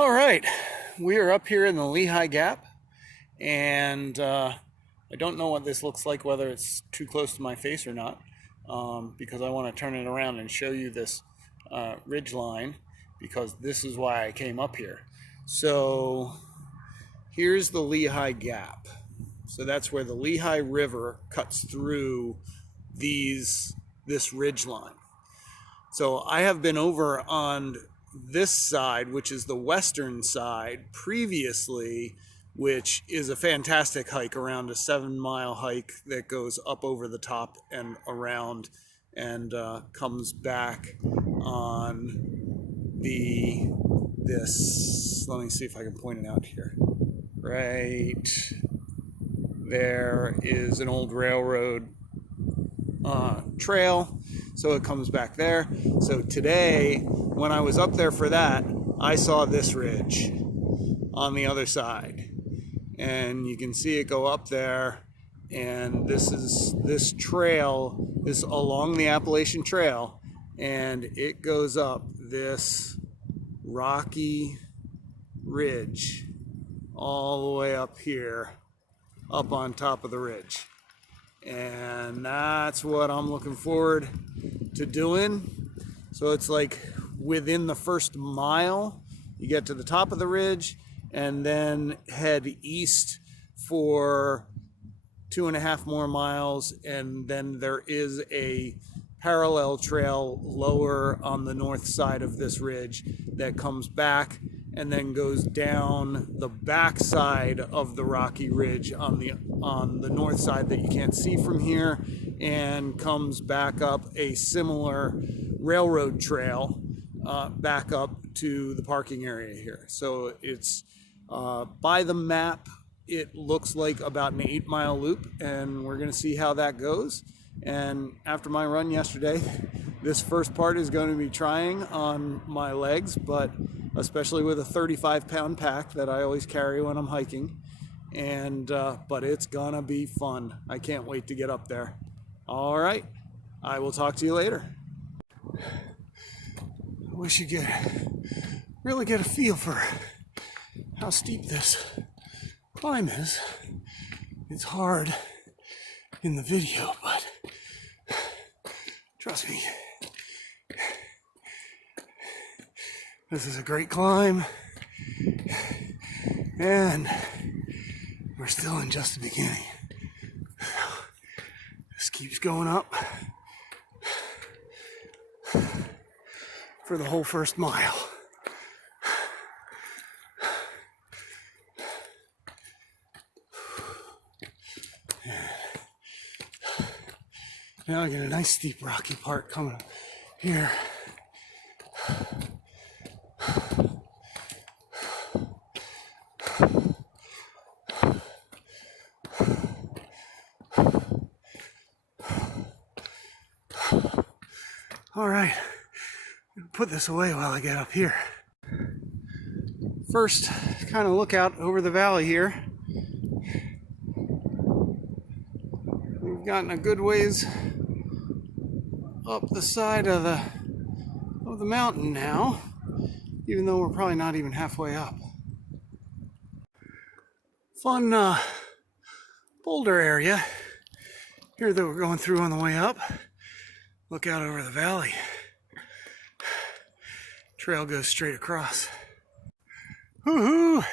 All right, we are up here in the Lehigh Gap, and I don't know what this looks like, whether it's too close to my face or not, because I want to turn it around and show you this ridge line, because this is why I came up here. So here's the Lehigh Gap. So that's where the Lehigh River cuts through this ridge line. So I have been over on this side, which is the western side previously, which is a fantastic hike, around a 7-mile hike that goes up over the top and around and comes back on this. Let me see if I can point it out here. Right there is an old railroad trail, so it comes back there. So today, when I was up there for that, I saw this ridge on the other side, and you can see it go up there. And this trail is along the Appalachian Trail, and it goes up this rocky ridge all the way up here, up on top of the ridge. And that's what I'm looking forward to doing. So it's like within the first mile, you get to the top of the ridge and then head east for 2.5 more miles. And then there is a parallel trail lower on the north side of this ridge that comes back and then goes down the back side of the rocky ridge on the north side that you can't see from here, and comes back up a similar railroad trail back up to the parking area here. So it's by the map, it looks like about an 8-mile loop, and we're going to see how that goes. And after my run yesterday, this first part is going to be trying on my legs, but especially with a 35-pound pack that I always carry when I'm hiking. And but it's gonna be fun. I can't wait to get up there. All right, I will talk to you later. I wish you could really get a feel for how steep this climb is. It's hard in the video, but trust me, this is a great climb, and we're still in just the beginning. This keeps going up for the whole first mile. Now I get a nice steep rocky part coming up here. All right, I'm gonna put this away while I get up here. First, kind of look out over the valley here. We've gotten a good ways up the side of the mountain now, even though we're probably not even halfway up. Fun boulder area here that we're going through on the way up. Look out over the valley. Trail goes straight across. Woohoo!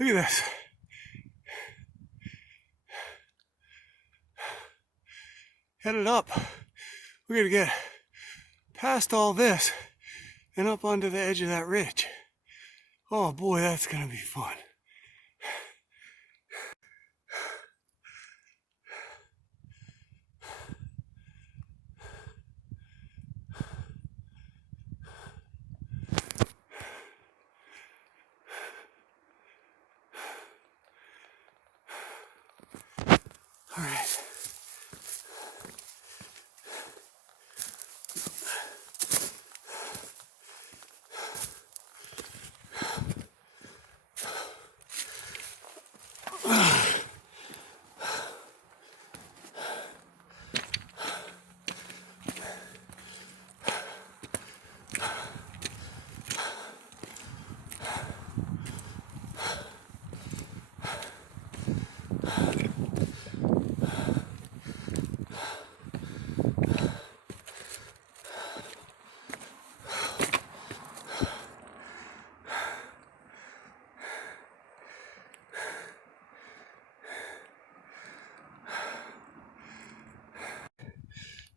Look at this. Headed up. We're gonna get past all this and up onto the edge of that ridge. Oh boy, that's gonna be fun. All right.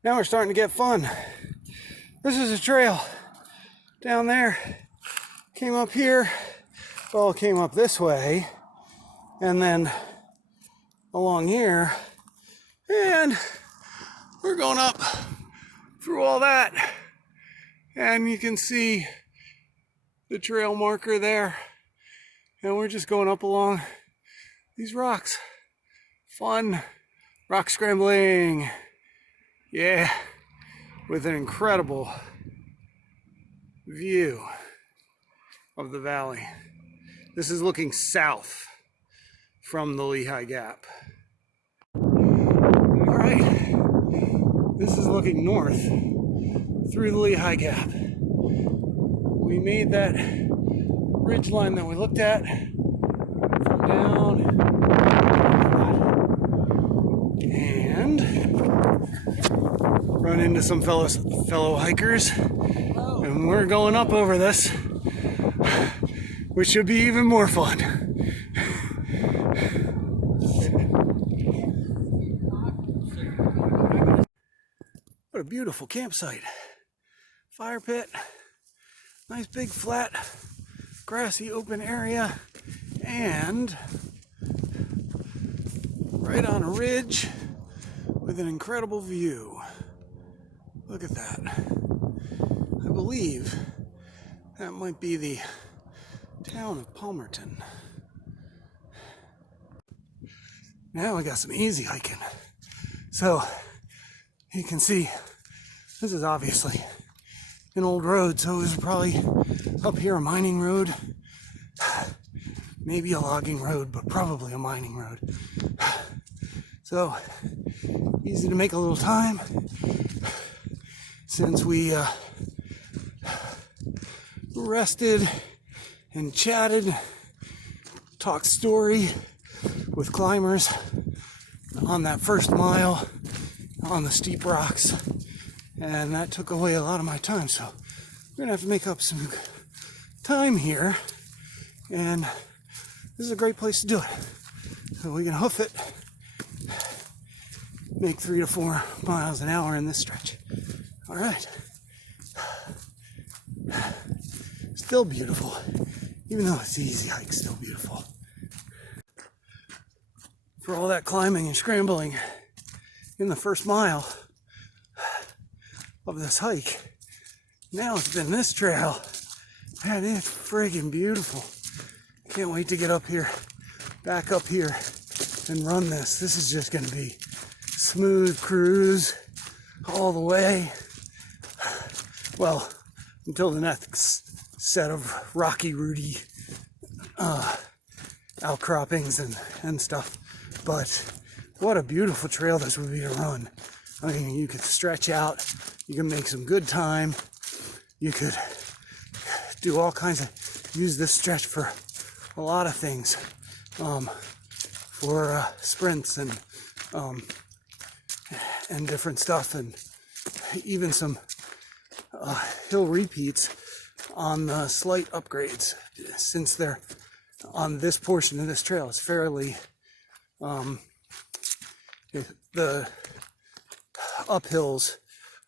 Now we're starting to get fun. This is a trail down there. Came up here, well, it came up this way, and then along here, and we're going up through all that. And you can see the trail marker there. And we're just going up along these rocks. Fun rock scrambling. Yeah, with an incredible view of the valley. This is looking south from the Lehigh Gap. All right, this is looking north through the Lehigh Gap. We made that ridge line that we looked at from down, and run into some fellow hikers, and we're going up over this, which should be even more fun. What a beautiful campsite. Fire pit, nice big flat grassy open area, and right on a ridge with an incredible view. Look at that. I believe that might be the town of Palmerton. Now we got some easy hiking. So you can see this is obviously an old road, so it was probably up here a mining road, maybe a logging road, but probably a mining road. So easy to make a little time since we rested and chatted, talked story with climbers on that first mile on the steep rocks, and that took away a lot of my time, so we're gonna have to make up some time here, and this is a great place to do it. So we can hoof it, make 3 to 4 miles an hour in this stretch. All right. Still beautiful, even though it's an easy hike, still beautiful. For all that climbing and scrambling in the first mile of this hike, now it's been this trail, and it's friggin' beautiful. Can't wait to get up here, back up here, and run this. This is just gonna be smooth cruise all the way. Well, until the next set of rocky, rooty outcroppings and stuff. But what a beautiful trail this would be to run. I mean, you could stretch out, you can make some good time, you could do all kinds of, use this stretch for a lot of things, for sprints and different stuff, and even some hill repeats on the slight upgrades, since they're on this portion of this trail. It's fairly, the uphills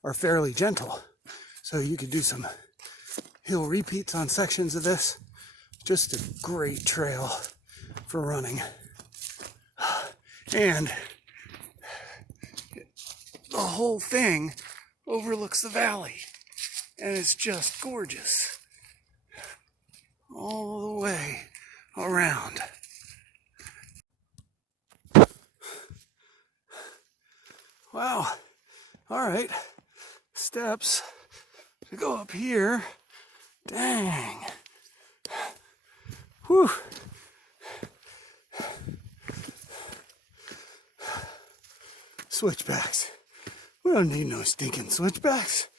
are fairly gentle, so you could do some hill repeats on sections of this. Just a great trail for running, and the whole thing overlooks the valley, and it's just gorgeous all the way around. Wow. All right. Steps to go up here. Dang. Whew. Switchbacks. We don't need no stinking switchbacks.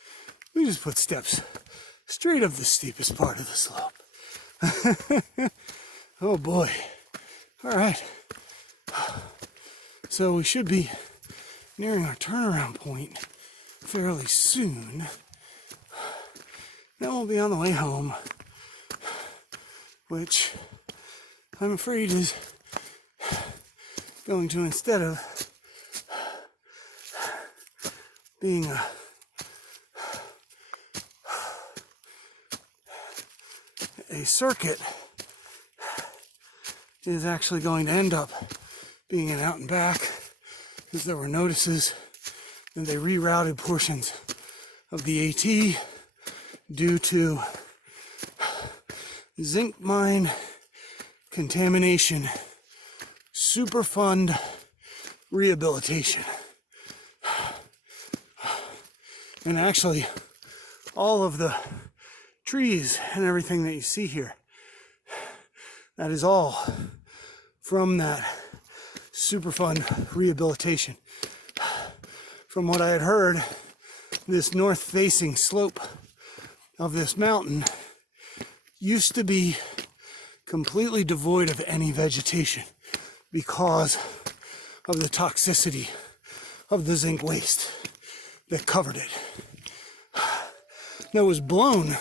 We just put steps straight up the steepest part of the slope. Oh boy. All right. So we should be nearing our turnaround point fairly soon. Then we'll be on the way home, which I'm afraid is going to, instead of being a circuit is actually going to end up being an out and back, because there were notices that they rerouted portions of the AT due to zinc mine contamination, Superfund rehabilitation. And actually, all of the trees and everything that you see here, that is all from that Superfund rehabilitation. From what I had heard, this north-facing slope of this mountain used to be completely devoid of any vegetation because of the toxicity of the zinc waste that covered it. That was blown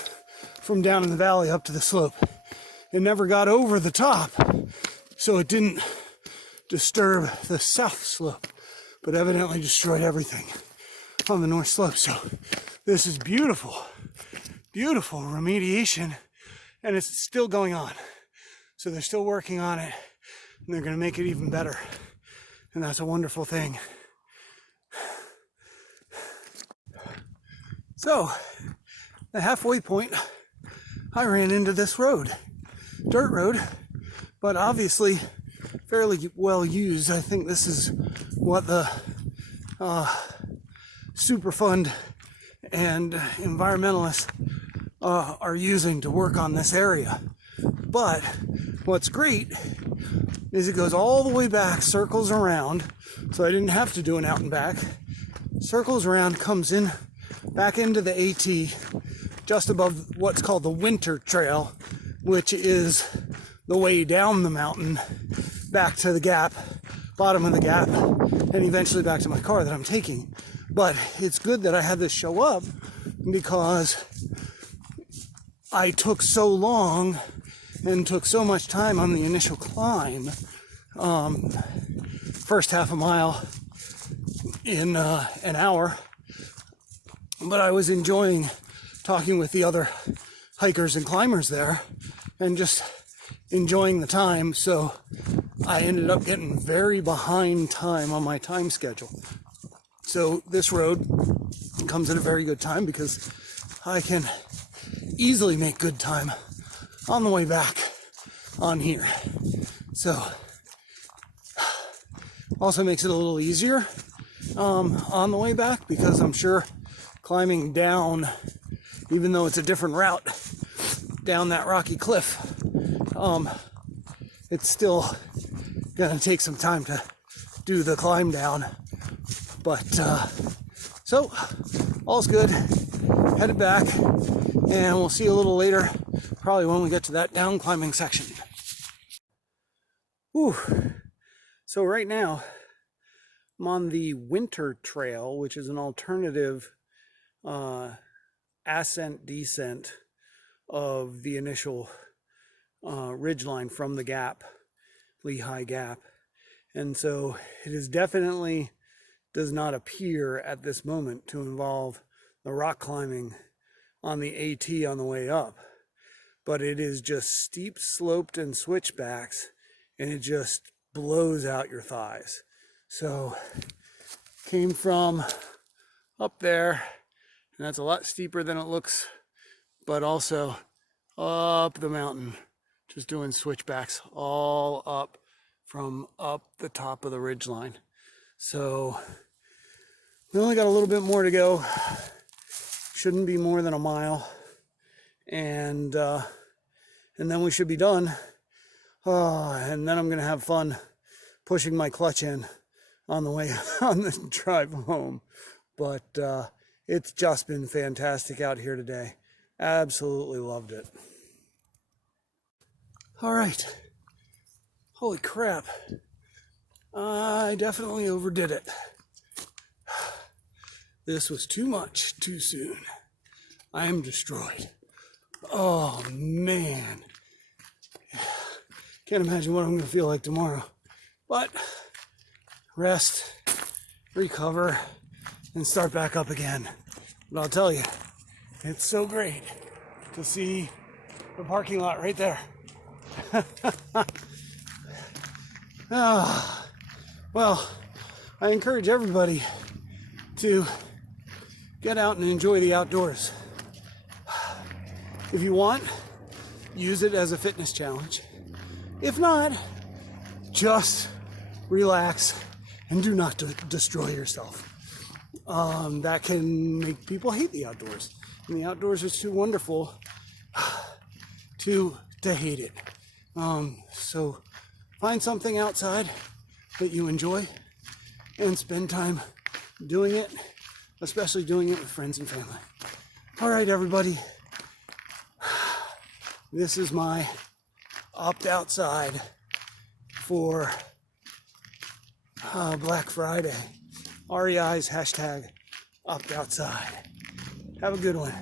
from down in the valley up to the slope. It never got over the top, so it didn't disturb the south slope, but evidently destroyed everything on the north slope. So this is beautiful, beautiful remediation, and it's still going on. So they're still working on it, and they're going to make it even better. And that's a wonderful thing. So, the halfway point, I ran into this road, dirt road, but obviously fairly well used. I think this is what the Superfund and environmentalists are using to work on this area. But what's great is it goes all the way back, circles around, so I didn't have to do an out and back. Circles around, comes in back into the AT, just above what's called the winter trail, which is the way down the mountain back to the gap, bottom of the gap, and eventually back to my car that I'm taking. But it's good that I had this show up because I took so long and took so much time on the initial climb, first half a mile in an hour, but I was enjoying talking with the other hikers and climbers there and just enjoying the time. So I ended up getting very behind time on my time schedule. So this road comes at a very good time because I can easily make good time on the way back on here. So also makes it a little easier on the way back, because I'm sure climbing down, even though it's a different route down that rocky cliff, it's still gonna take some time to do the climb down. But so all's good, headed back, and we'll see you a little later, probably when we get to that down climbing section. Whew. So right now I'm on the winter trail, which is an alternative ascent descent of the initial ridgeline from the gap, Lehigh Gap. And so it is definitely does not appear at this moment to involve the rock climbing on the AT on the way up, but it is just steep sloped and switchbacks, and it just blows out your thighs. So came from up there, and that's a lot steeper than it looks, but also up the mountain, just doing switchbacks all up from up the top of the ridgeline. So we only got a little bit more to go. Shouldn't be more than a mile, and then we should be done. And then I'm gonna have fun pushing my clutch in on the way on the drive home. But it's just been fantastic out here today. Absolutely loved it. All right. Holy crap. I definitely overdid it. This was too much, too soon. I am destroyed. Oh, man. Can't imagine what I'm going to feel like tomorrow. But rest, recover, and start back up again. But I'll tell you, it's so great to see the parking lot right there. Well, I encourage everybody to get out and enjoy the outdoors. If you want, use it as a fitness challenge. If not, just relax and do not destroy yourself. That can make people hate the outdoors. And the outdoors is too wonderful to hate it. So find something outside that you enjoy and spend time doing it, especially doing it with friends and family. All right, everybody. This is my opt outside for Black Friday. REI's hashtag opt outside. Have a good one.